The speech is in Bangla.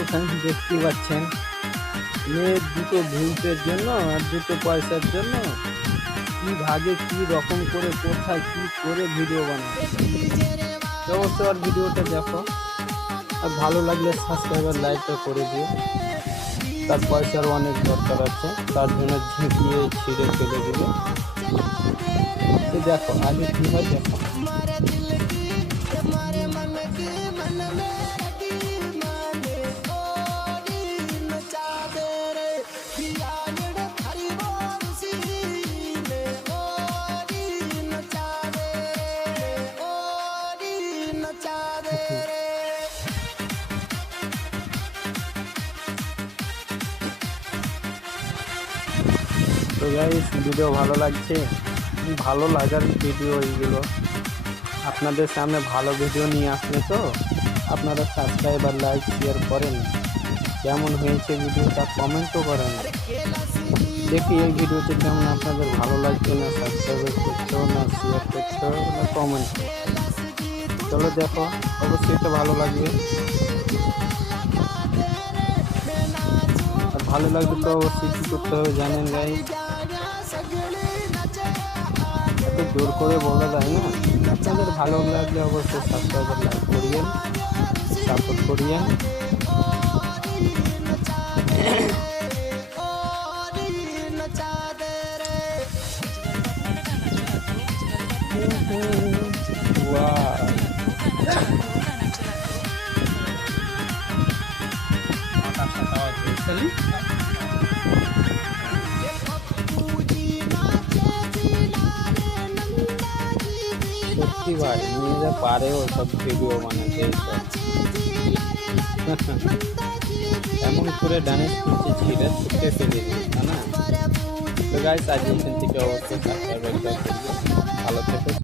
এখানে দেখতে পাচ্ছেন মেয়ের দুটো ভিউজের জন্য আর দুটো পয়সার জন্য কি ভাগে কি রকম করে কোথায় কি করে ভিডিও বানায়। অবশ্যই আর ভিডিওটা দেখো, আর ভালো লাগলে সাবস্ক্রাইব আর লাইকটা করে দিও। তার পয়সার অনেক দরকার আছে, তার জন্য ঝিঁকিয়ে ছিঁড়ে ফেলে দিবে। তো দেখো আগে কি হয় দেখো। তো গাইস ভিডিও ভালো লাগছে, ভালো লাগার ভিডিও এইগুলো। আপনাদের সামনে ভালো ভিডিও নিয়ে আসলে তো আপনারা সাবস্ক্রাইব আর লাইক শেয়ার করেন। কেমন হয়েছে ভিডিওটা কমেন্টও করেন। দেখি এই ভিডিওতে কেমন আপনাদের ভালো লাগছে, না সাবস্ক্রাইব করছো, না শেয়ার করছো, না কমেন্ট। চলো দেখো, অবশ্যই এটা ভালো লাগবে। আর ভালো লাগবে তো অবশ্যই কী করতে হবে জানেন গাইস, এত জোর করে বলা যায় না। আপনাদের ভালো লাগলে অবশ্যই সাবস্ক্রাইব আর লাইক করিয়েন, সাপোর্ট করিয়েন। সত্যি ভাই মেয়েরা পারে ওসব ভিডিও বানাতে। এমন করে ডান্স করছে ছিঁড়ে ছুটে ফেলে দিচ্ছে না। তো গাইস আজ এখান থেকে অবশ্যই সাবস্ক্রাইব করবে। ভালো থেকো।